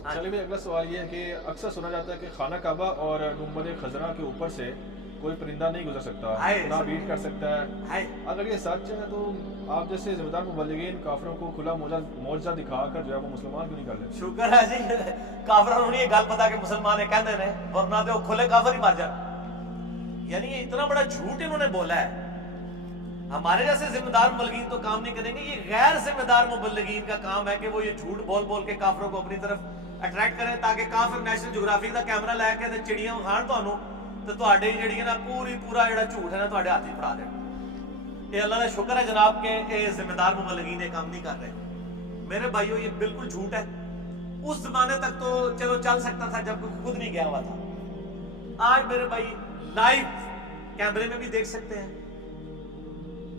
चलिए भाई, अगला सवाल ये है कि अक्सर सुना जाता है कि खाना काबा और गुम्बद खजरा के ऊपर से कोई परिंदा नहीं गुजर सकता, ना बीट कर सकता है। अगर ये सच है तो आप जैसे जिम्मेदार मुबल्लिगीन काफिरों को खुला मौजज़ा दिखाकर जो है वो मुसलमान क्यों नहीं कर लेते? शुक्र है जी काफिरों ने ये गल पता कि मुसलमान कहते ने, वरना तो खुले काफिर ही मर जाए। यानी ये इतना बड़ा झूठ इन्होंने बोला है। हमारे जैसे जिम्मेदार मुबल्लिगीन तो काम नहीं करेंगे, ये गैर जिम्मेदार मुबल्लिगीन का काम है कि वो ये झूठ बोल बोल के काफिरों को अपनी तरफ अट्रैक्ट करें, ताकि काफिर नेशनल ज्योग्राफी का कैमरा लैके ते चिड़ियां विखाण तुहानू तो तुहाडी जिहड़ी है ना पूरा जिहड़ा झूठ है ना तुहाडे हाथ च फड़ा देण। ये अल्लाह का शुक्र है जनाब के ये जिम्मेदार मुबल्लिगीन ये काम नहीं कर रहे। मेरे भाइयों ये बिल्कुल झूठ है। उस जमाने तक तो चलो चल सकता था जब कोई खुद नहीं गया हुआ था। आज मेरे भाई लाइव कैमरे में भी देख सकते हैं।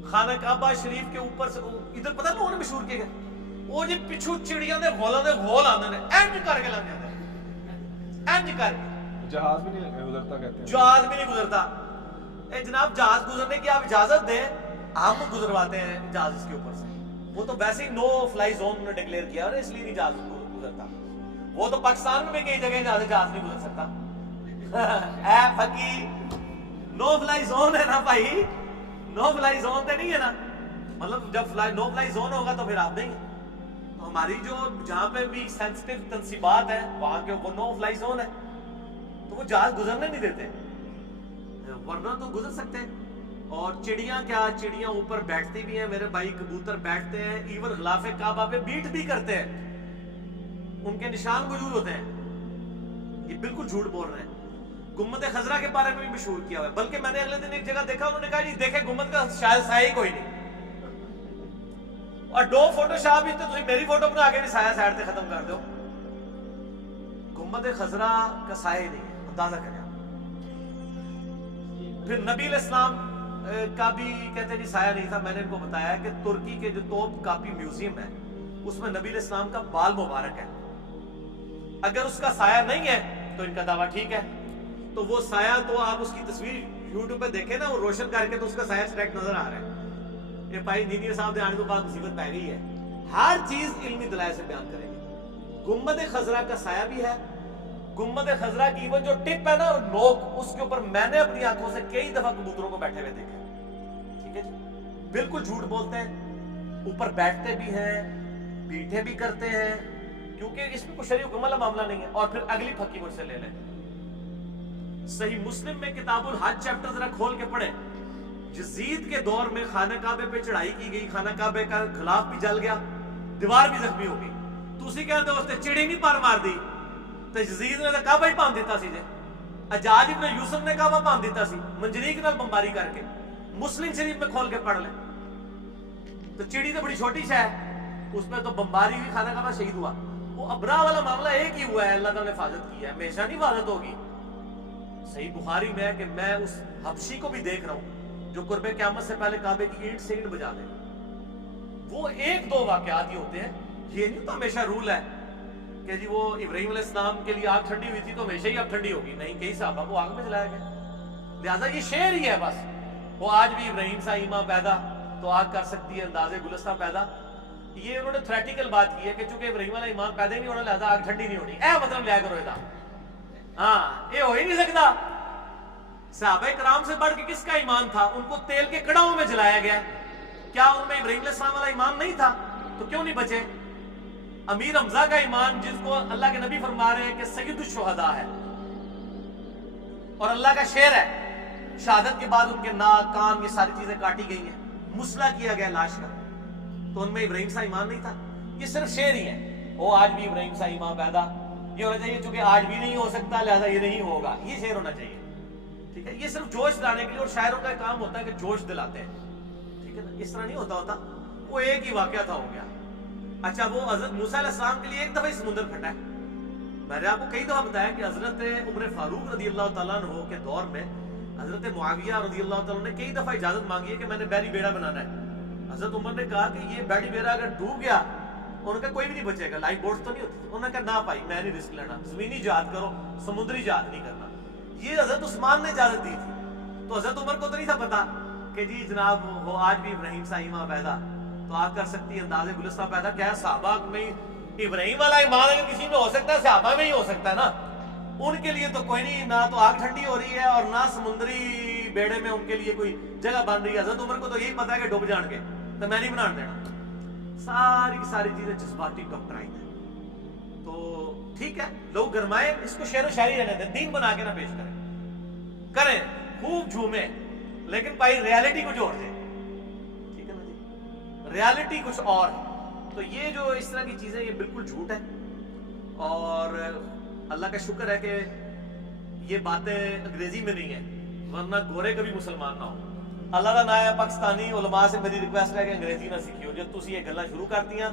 खाना काबा शरीफ के ऊपर से इधर पता लोगों ने मशहूर किया वो जी पिछू चिड़ियां दे गोलां दे गोल आंदे ने, इंज करके लग जांदे, इंज करके। जहाज भी नहीं गुजरता कहते हैं। जहाज भी नहीं गुजरता। ए जनाब जहाज गुजरने की आप इजाजत दें, हम गुजरवाते हैं जहाज इसके ऊपर से। वो तो वैसे ही नो फ्लाई जोन उन्होंने डिक्लेयर किया और इसलिए नहीं जहाज गुजरता। वो तो पाकिस्तान में भी कई जगह जहाज नहीं गुजर सकता। ऐ फकी नो फ्लाई जोन है ना भाई, नो फ्लाई जोन तो नहीं है ना, मतलब जब नो फ्लाई जोन होगा तो फिर आप नहीं। तो हमारी जो जहां पे भी सेंसिटिव तंसीबात है वहां के वो नो फ्लाई जोन है, तो वो जहाज गुजरने नहीं देते, वरना तो गुजर सकते हैं। और चिड़ियां क्या, चिड़ियां ऊपर बैठती भी हैं मेरे भाई, कबूतर बैठते हैं, इवन खिलाफे काबा पे बीट भी करते हैं, उनके निशान मौजूद होते हैं। ये बिल्कुल झूठ बोल रहे हैं। गुम्बद खजरा के बारे में भी मशहूर किया हुआ है, बल्कि मैंने अगले दिन एक जगह देखा, उन्होंने कहा जी देखे गुम्बद का शायद साया ही कोई नहीं। और दो फोटोशॉप भी तो तुम मेरी फोटो बना के भी साया साइड से खत्म कर दो, गुम्बद खजरा का साया ही नहीं है, अंदाजा करें। फिर नबी इस्लाम का भी कहते हैं साया नहीं था। मैंने इनको बताया कि तुर्की के जो तोप कापी म्यूजियम है उसमें नबी इस्लाम का बाल मुबारक है। अगर उसका साया नहीं है तो इनका दावा ठीक है। तो वो साया तो आप उसकी तस्वीर यूट्यूब पे देखे ना, वो रोशन करके तो उसका साया स्ट्रैक्ट नजर आ रहा है। ये भाई नीनी साहब ने आने के बाद मुसीबत पै गई है। हर चीज इल्मी दलाइल से बयान करेंगे। गुम्बद खजरा का साया भी है। गुम्बद खजरा की वो जो टिप है ना नोक, उसके ऊपर मैंने अपनी आंखों से कई दफा कबूतरों को बैठे हुए देखे। ठीक है जी, बिल्कुल झूठ बोलते हैं। ऊपर बैठते भी हैं, पीठे भी करते हैं, क्योंकि इसमें कोई शरीय हुक्म वाला मामला नहीं है। और फिर अगली फकी मुझसे ले लें। सही मुस्लिम में किताबुल हज चैप्टर जरा खोल के पढ़े। यजीद के दौर में खाना काबे पे चढ़ाई की गई, खाना काबे का खिलाफ भी जल गया, दीवार भी जख्मी हो गई। तुसी कहते हो चिड़ी नहीं पार मार दी, तो यजीद ने तो काबा ही भां दिता सी जे। अजाज इब्न यूसुफ ने काबा भां दिता सी मंजरीक नाल बमबारी करके। मुस्लिम शरीफ में खोल के पढ़ ले। तो चिड़ी तो बड़ी छोटी सी है, उसमें तो बमबारी हुई, खाना काबा शहीद हुआ। वो अबरा वाला मामला एक ही हुआ है, अल्लाह ताला ने हिफाजत की है, हमेशा नहीं हिफाजत होगी। सही बुखारी में है कि मैं उस हबशी को भी देख रहा हूं जो कुर्बे क़यामत से पहले काबे की ईंट से ईंट बजा दे। वो एक दो वाकयात ही होते हैं, ये नहीं तो हमेशा रूल है कि जी वो इब्राहिम अलैहिस्सलाम के लिए आग ठंडी हुई थी तो हमेशा ही अब ठंडी होगी। नहीं, कई साहबा को आग में जलाया गया। लिहाजा ये शेर ही है बस। वो आज भी इब्राहिम सा ईमान पैदा तो आग कर सकती है, अंदाजे गुलस्ता पैदा। ये उन्होंने थ्रेटिकल बात की है कि चूंकि इब्राहिम वाला ईमान पैदा ही नहीं होना, लिहाजा आग ठंडी नहीं होनी। ऐ मतलब लिया करो इदा, हाँ ये हो ही नहीं सकता। सहाबा कराम से बढ़ के किसका ईमान था? उनको तेल के कड़ाओं में जलाया गया। क्या उनमें इब्राहिम अलैहिस्सलाम वाला ईमान नहीं था? तो क्यों नहीं बचे? अमीर हमजा का ईमान, जिसको अल्लाह के नबी फरमा रहे हैं कि सय्यदुश शुहदा है और अल्लाह का शेर है, शहादत के बाद उनके नाक कान ये सारी चीजें काटी गई हैं, मुसला किया गया लाश का, तो उनमें इब्राहिम सा ईमान नहीं था। ये सिर्फ शेर ही है। वो आज भी इब्राहिम सा ईमान पैदा ये होना चाहिए, चूंकि आज भी नहीं हो सकता लिहाजा ये नहीं होगा, ये शेर होना चाहिए। ठीक है, ये सिर्फ जोश दिलाने के लिए, और शायरों का काम होता है कि जोश दिलाते हैं। ठीक है ना, इस तरह नहीं होता। वो एक ही वाकया था, हो गया। अच्छा, वो हजरत मूसा अलैहिस्सलाम के लिए एक दफा ही समुद्र फटा है। मैंने आपको कई दफा बताया कि हजरत उमर फारूक रदी अल्लाह तआला अन्हु के दौर में हजरत मुआविया रदी अल्लाह तआला ने कई दफा इजाजत मांगी है कि मैंने बैरी बेड़ा बनाना है। हजरत उमर ने कहा कि ये बैरी बेड़ा अगर डूब गया, उन्होंने कहा कोई भी नहीं बचेगा, लाइफ बोट्स तो नहीं होती। उन्होंने कहा ना भाई, मैं नहीं रिस्क लेना, जमीनी जहाद करो, समुद्री जहाद नहीं करना। ये हजरत उस्मान ने इजाजत दी थी। तो हजरत उमर को तो नहीं था पता कि जी जनाब वो आज भी इब्राहिम सा ईमान पैदा तो आग कर सकती है, अंदाजे गुलिस्तान पैदा। क्या है, साहबा में इब्राहिम वाला ईमान अगर किसी में हो सकता है, सहाबा में ही हो सकता है ना। उनके लिए तो कोई नहीं, ना तो आग ठंडी हो रही है और ना समुद्री बेड़े में उनके लिए कोई जगह बन रही है। हज़रत उमर को तो यही पता है कि डूब जाएंगे, तो मैं नहीं बनाने देना। सारी की सारी चीजें जज्बाती डॉक्ट्राइन है। तो ठीक है, लोग गरमाए, इसको शेर व शायरी रहने दें, दीन बना के ना पेश करें, खूब झूमे, लेकिन भाई रियलिटी को जोड़ दें। ठीक है ना जी, रियलिटी कुछ और है। तो ये जो इस तरह की चीजें, ये बिल्कुल झूठ है। और अल्लाह का शुक्र है कि ये बातें अंग्रेजी में नहीं है, वरना गोरे कभी मुसलमान ना हो। अल्लाह का नाया पाकिस्तानी उलमा से मेरी रिक्वेस्ट है कि अंग्रेजी ना सीखियो। जो तुसी ये गल्लां शुरू करती हैं,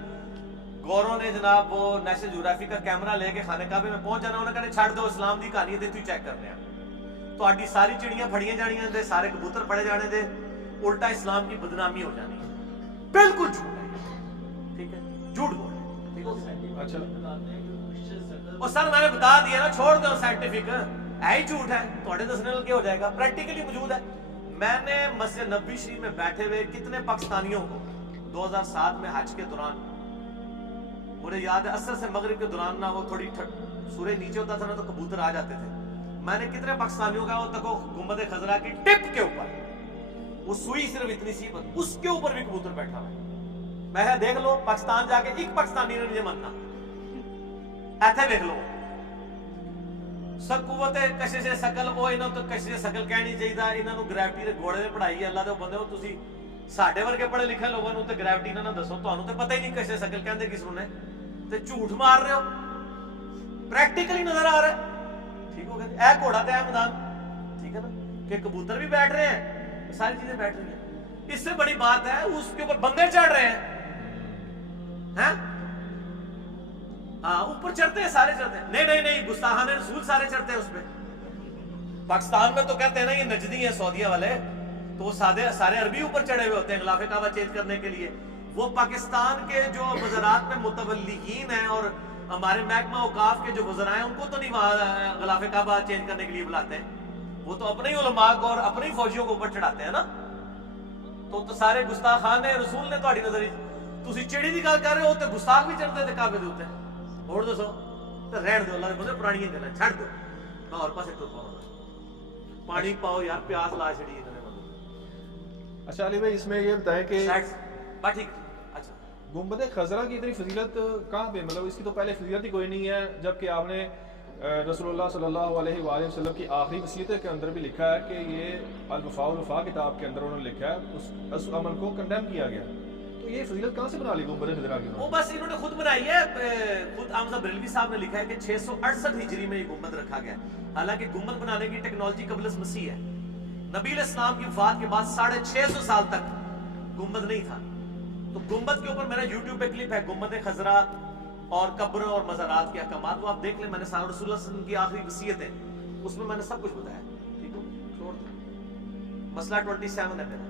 गौरों ने जनाब वो नेशनल ज्योग्राफी का कैमरा लेके खाने काबे में पहुंच जाना, उन्होंने कहना छड़ दो इस्लाम की कहानी है, तू चेक करने तो आडी सारी चिड़ियां फड़ियां जानियां दे, सारे कबूतर फड़े जाने दे, उल्टा इस्लाम की बदनामी हो जानी है। बिल्कुल झूठ है, ठीक है, झूठ बोल रहे हैं। अच्छा, और सर मैंने बता दिया ना, छोड़ दो साइंटिफिक, है ही झूठ है, थोड़े दसने क्या हो जाएगा, प्रैक्टिकली मौजूद है। मैंने मस्जिद नबी शरीफ में बैठे हुए कितने पाकिस्तानियों को 2007 में हज के दौरान, मुझे याद है असर से मगरिब के दौरान ना वो थोड़ी सूरज नीचे होता था ना, तो कबूतर आ जाते थे। मैंने कितने पाकिस्तानियों का वो तको गुंबद खजरा की टिप के ऊपर, वो सुई सिर्फ इतनी सी, उसके ऊपर भी कबूतर बैठा हुआ है। मैं देख लो पाकिस्तान जाके एक पाकिस्तानी ने मुझे मनना, ऐसे देख लो सकुवत कशे से शकल, वो इन्हों तो कशे से शकल कहनी चाहिए, इन्हों ग्रैविटी के घोड़े ने पढ़ाई अल्लाह दे बंदे हो तुसी, साडे वर्गे पढ़े लिखे लोगों को तो ग्रैविटी ना दसो, तुहानू तो पता ही नहीं कशे शकल कहंदे किस ने, ते झूठ मार रहे हो, प्रैक्टिकली नजर आ रहा है। ठीक हो गया, ए घोड़ा ते है मैदान, ठीक है ना, कि कबूतर भी बैठ रहे हैं, सारी चीजें बैठ रही हैं। इससे बड़ी बात है उसके ऊपर बंदे चढ़ रहे हैं, हाँ ऊपर चढ़ते हैं, सारे चढ़ते हैं। नहीं गुस्ताखाने रसूल सारे चढ़ते हैं उसपे। पाकिस्तान में तो कहते हैं ना ये नजदी है सऊदीया वाले, तो वो सारे अरबी ऊपर चढ़े हुए होते हैं गिलाफे काबा चेंज करने के लिए। वो पाकिस्तान के जो वज़रात में मुतवल्लिहीन हैं और हमारे महकमा औकाफ के जो वज़रा हैं, उनको तो नहीं वहां गिलाफे काबा चेंज करने के लिए बुलाते हैं, वो तो अपने ही उलमा को और अपने ही फौजियों को ऊपर चढ़ाते हैं ना। तो सारे गुस्ताखान है रसूल ने ਤੁਹਾਡੀ नजर तुसी चिड़ी की गल कर रहे हो, तो गुस्ताख भी चढ़ते थे काबे दे उत्ते। और दसो तो रहन दो, अल्लाह दे बंदे पुरानियां गल्लां छੱਡ दो, मैं और पासे टुर पाऊंगा, पानी पाओ यार, प्यास ला छड़ी इन्होंने बंदे। अच्छा अली भाई, इसमें ये बताएं कि ठीक, अच्छा गुंबद खजरा की इतनी फजीलत कहाँ पे, मतलब इसकी तो पहले फजीलत ही कोई नहीं है, जबकि आपने रसूलुल्लाह सल्लल्लाहु अलैहि वसल्लम की आखिरी वसीयत के अंदर भी लिखा है कि ये अल-वफ़ा वल-वफ़ा किताब के अंदर उन्होंने लिखा है उस अमल को कंडेम किया गया। तो ये फजीलत कहाँ से बना ली गुंबद खजरा की? वो बस इन्होंने खुद बनाई है, खुद आमजा बरेलवी साहब ने लिखा है कि 668 हिजरी में ये गुंबद रखा गया। हालांकि गुंबद बनाने की टेक्नोलॉजी क़ब्ल मसीह है, नबी अलैहिस्सलाम की वफ़ात के बाद 650 साल तक गुंबद नहीं था। तो गुंबद के ऊपर मेरा यूट्यूब पे क्लिप है, गुंबद खजरा और कब्र और मज़ारात के अहकामात, वो आप देख लें। मैंने रसूलुल्लाह सल्लल्लाहु अलैहि वसल्लम की आखिरी वसीयत है, उसमें मैंने सब कुछ बताया। ठीक है, छोड़ दो, मसला 27 है मेरा।